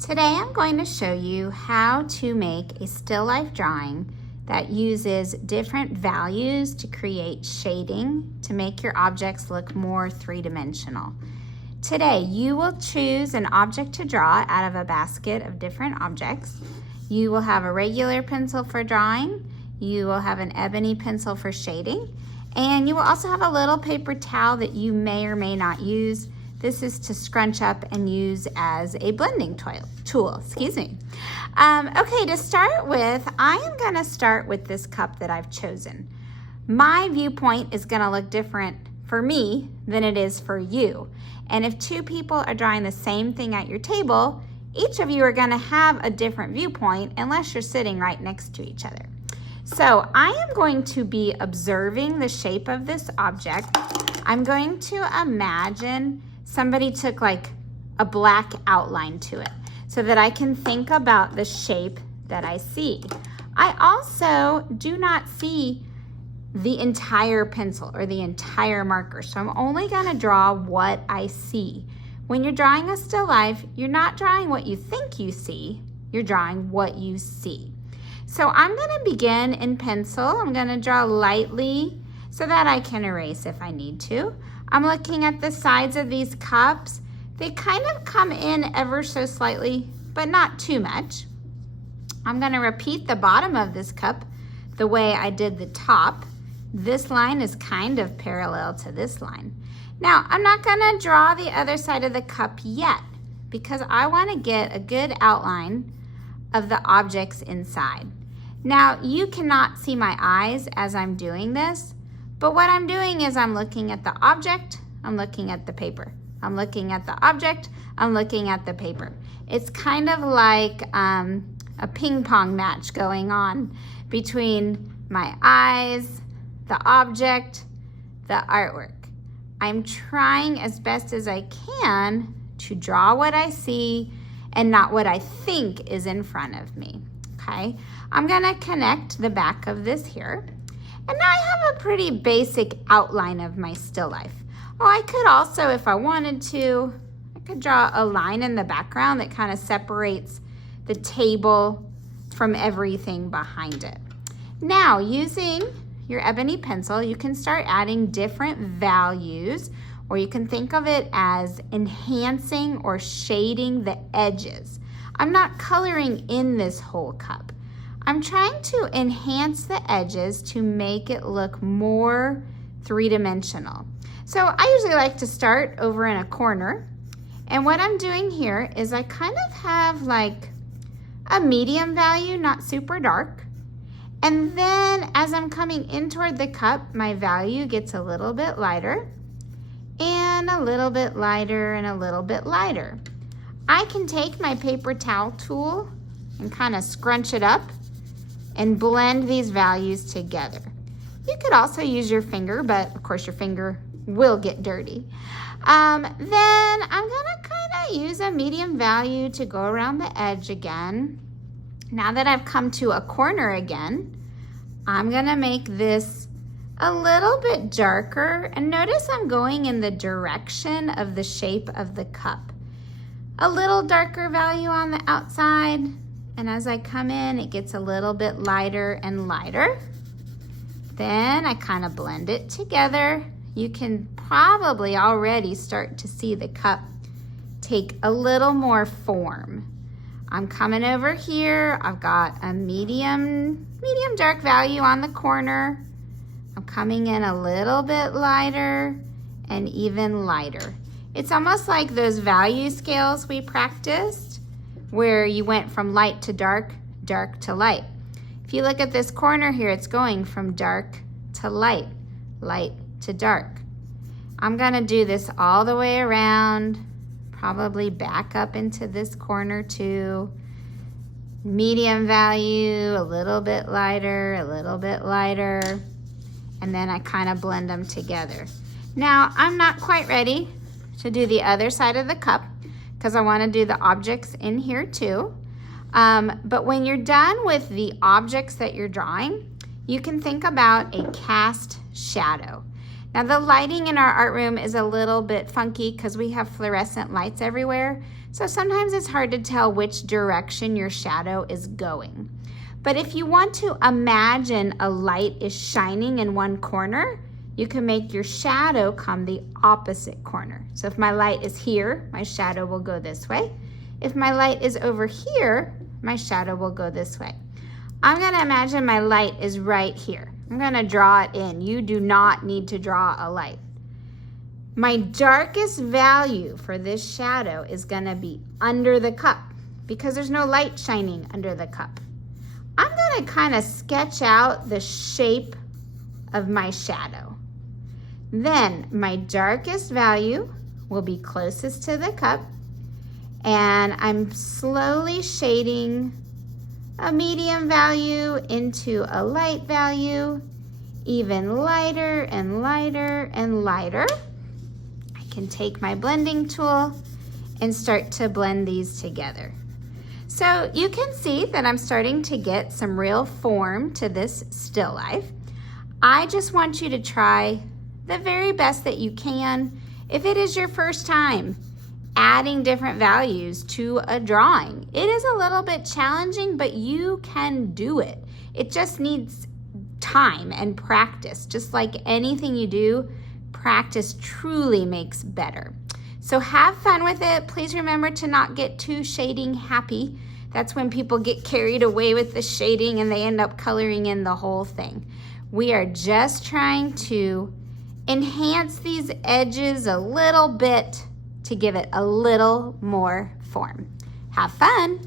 Today I'm going to show you how to make a still life drawing that uses different values to create shading to make your objects look more three-dimensional. Today you will choose an object to draw out of a basket of different objects. You will have a regular pencil for drawing, you will have an ebony pencil for shading, and you will also have a little paper towel that you may or may not use. This is to scrunch up and use as a blending tool. Okay, to start with, I am going to start with this cup that I've chosen. My viewpoint is going to look different for me than it is for you. And if two people are drawing the same thing at your table, each of you are going to have a different viewpoint unless you're sitting right next to each other. So I am going to be observing the shape of this object. I'm going to imagine somebody took like a black outline to it so that I can think about the shape that I see. I also do not see the entire pencil or the entire marker, so I'm only going to draw what I see. When you're drawing a still life, you're not drawing what you think you see, you're drawing what you see. So I'm going to begin in pencil. I'm going to draw lightly so that I can erase if I need to. I'm looking at the sides of these cups. They kind of come in ever so slightly, but not too much. I'm going to repeat the bottom of this cup the way I did the top. This line is kind of parallel to this line. Now, I'm not going to draw the other side of the cup yet because I want to get a good outline of the objects inside. Now, you cannot see my eyes as I'm doing this, but what I'm doing is I'm looking at the object, I'm looking at the paper. I'm looking at the object, I'm looking at the paper. It's kind of like a ping pong match going on between my eyes, the object, the artwork. I'm trying as best as I can to draw what I see and not what I think is in front of me, okay? I'm gonna connect the back of this here. And now I have a pretty basic outline of my still life. Oh, I could also, if I wanted to, I could draw a line in the background that kind of separates the table from everything behind it. Now, using your ebony pencil, you can start adding different values, or you can think of it as enhancing or shading the edges. I'm not coloring in this whole cup. I'm trying to enhance the edges to make it look more three-dimensional. So I usually like to start over in a corner. And what I'm doing here is I kind of have like a medium value, not super dark. And then as I'm coming in toward the cup, my value gets a little bit lighter and a little bit lighter and a little bit lighter. I can take my paper towel tool and kind of scrunch it up and blend these values together. You could also use your finger, but of course your finger will get dirty. Then I'm gonna kind of use a medium value to go around the edge again. Now that I've come to a corner again, I'm gonna make this a little bit darker, and notice I'm going in the direction of the shape of the cup. A little darker value on the outside, and as I come in, it gets a little bit lighter and lighter. Then I kind of blend it together. You can probably already start to see the cup take a little more form. I'm coming over here. I've got a medium dark value on the corner. I'm coming in a little bit lighter and even lighter. It's almost like those value scales we practiced where you went from light to dark, dark to light. If you look at this corner here, it's going from dark to light, light to dark. I'm gonna do this all the way around, probably back up into this corner too. Medium value, a little bit lighter, and then I kind of blend them together. Now, I'm not quite ready to do the other side of the cup because I want to do the objects in here too. But when you're done with the objects that you're drawing, you can think about a cast shadow. Now the lighting in our art room is a little bit funky because we have fluorescent lights everywhere. So sometimes it's hard to tell which direction your shadow is going. But if you want to imagine a light is shining in one corner, you can make your shadow come the opposite corner. So if my light is here, my shadow will go this way. If my light is over here, my shadow will go this way. I'm gonna imagine my light is right here. I'm gonna draw it in. You do not need to draw a light. My darkest value for this shadow is gonna be under the cup because there's no light shining under the cup. I'm gonna kind of sketch out the shape of my shadow. Then my darkest value will be closest to the cup, and I'm slowly shading a medium value into a light value, even lighter and lighter and lighter. I can take my blending tool and start to blend these together. So you can see that I'm starting to get some real form to this still life. I just want you to try the very best that you can. If it is your first time adding different values to a drawing, it is a little bit challenging, but you can do it. It just needs time and practice. Just like anything you do, practice truly makes better. So have fun with it. Please remember to not get too shading happy. That's when people get carried away with the shading and they end up coloring in the whole thing. We are just trying to enhance these edges a little bit to give it a little more form. Have fun.